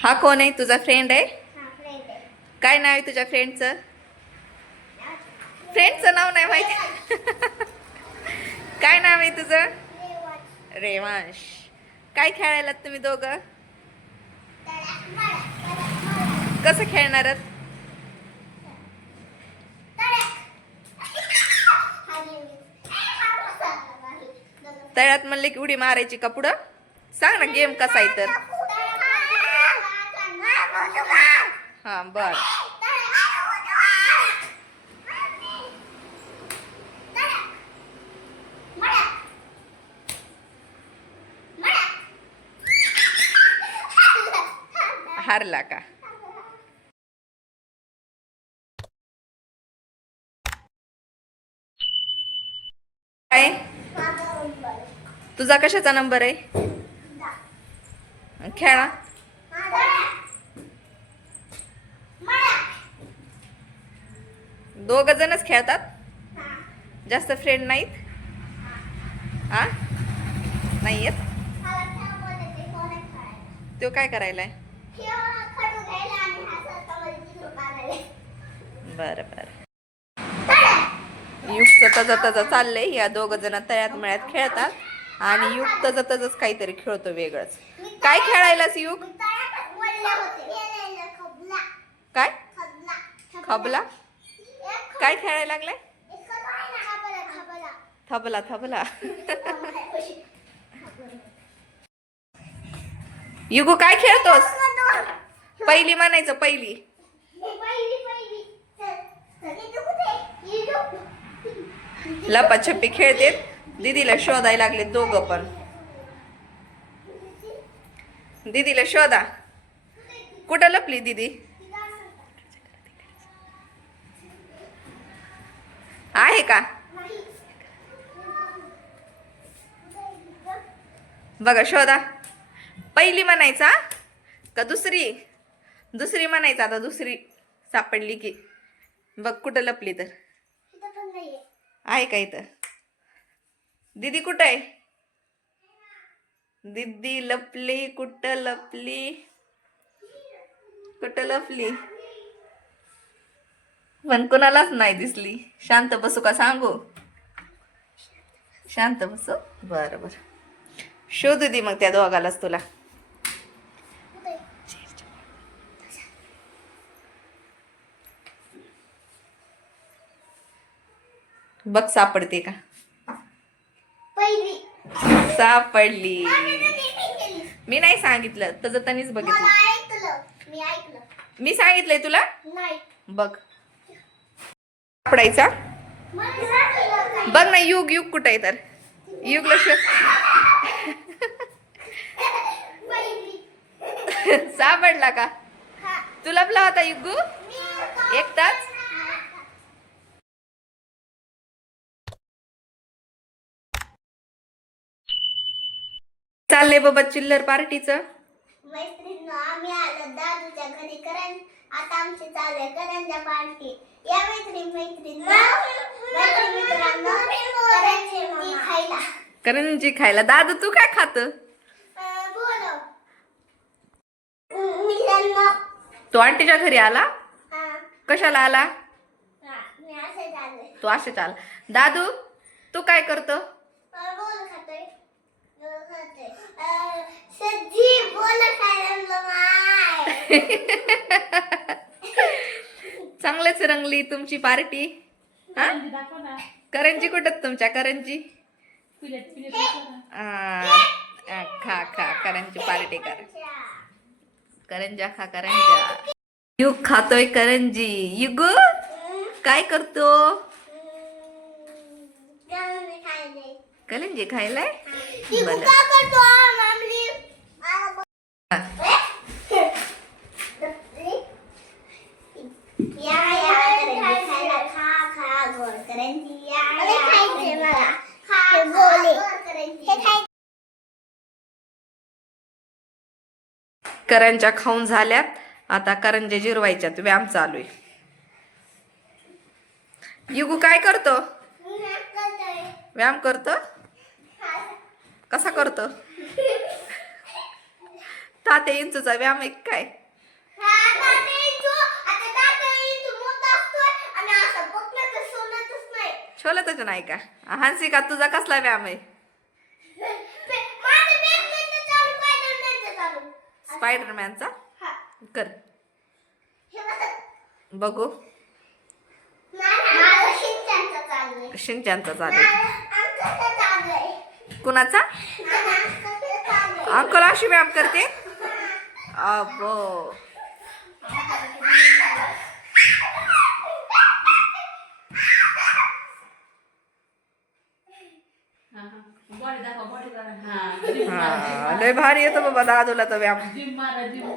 हा कोण आहे? तुझा फ्रेंड आहे? काय नाव आहे तुझ्या फ्रेंडचं? फ्रेंडचं नाव नाही माहिती. काय नाव आहे तुझं? रेवांश. काय खेळायलात तुम्ही दोघं? कसं खेळणार? तळ्यात म्हणले की उडी मारायची का पुढं? सांग ना गेम कसा आहे तर. हा बर. हारला का? काय तुझा कशाचा नंबर आहे? खेळा. दोघ जणच खेळतात? जास्त फ्रेंड नाहीत? आ नाही येत? तो काय करायलाय? बर बर. युक्त तज तज चाललंय. या दोघ जण तळ्यात मळ्यात खेळतात आणि युक्त तज तजच काहीतरी खेळतो वेगळंच. काय खेळायलास युग? काय खबला? काय खेळायला लागलाय? थबला थबला. युगू काय खेळतोस? पहिली म्हणायचं पहिली. लपाछपी खेळते. दीदीला शोधायला लागले दोघं पण. दीदीला शोधा. कुठं लपली दीदी? आहे का? बघा शोधा. पहिली म्हणायचा का दुसरी? दुसरी म्हणायचा. आता दुसरी सापडली की बघ कुठं लपली तर. आहे का इथं? दीदी कुठं आहे? दीदी लपली. कुठं लपली? कुठं लपली? पण कोणालाच नाही दिसली. शांत बसू का सांगू? शांत बसू. बरं बरं. शोधू दे मग त्या दोघालाच तुला. बघ सापडते का? सापडली. मी नाही सांगितलं. तसं त्यांनीच बघितलं. मी सांगितलंय तुला? बघ सापडायचा. बघ ना युग. युग कुठं आहे तर? युगला सापडला का? तू लपला होता युगू एकटाच? चाललंय बाबा चिल्लर पार्टीचं. मैत्रिणी आम्ही आलो दादूच्या घरी. करण आता आमची चालू आहे करंजा पार्टी. या मैत्रिणी मित्रांनो करंजी खायला. करंजी खायला. दादू तू काय खात? बोलो मित्रांनो. तो आंटीच्या घरी आला? कशाला आला? मी असे चालले. तू असे चाल. दादू तू काय करतो? बोल खातोय. सज्जी बोल खायला माय. चांगलंच रंगली तुमची पार्टी. हा करंजी कुठं तुमच्या? करंजी खा खा. करंजी पार्टी कर. करंजा खा. करंजा. युग खातोय करंजी. युग काय करतो? करंजी खायलाय. करंजा खाऊन झाल्यात. आता करंजा जिरवायच्यात. व्यायाम चालू आहे. युगू काय करतो? व्यायाम करतो. कसा करतो? तात्या इंचूचा व्यायाम आहे काय? हा, दादा इंचू. आता दादा इंचू मोठा असतोय आणि असं बघलं तर सोडतच नाही. छोलतच नाही का? हंसिका तुझा कसला व्यायाम आहे? माझं बॅडमिंटन चालू, स्पायडरमॅनचं चालू. स्पायडरमॅनचा हा. कर हे बघ. बघू. माझं शिंचांचं चालू आहे. शिंचानचा चालू अंकलचं चालू आहे. कुणाचा? माझं अंकलचं चालू आहे. अंकल अशी व्यायाम करते. अबो बॉडी दाखवा बॉडी करा. हा हा लय भारी येतो बाबा दादूला तो व्यायाम. जिम मारा जिम.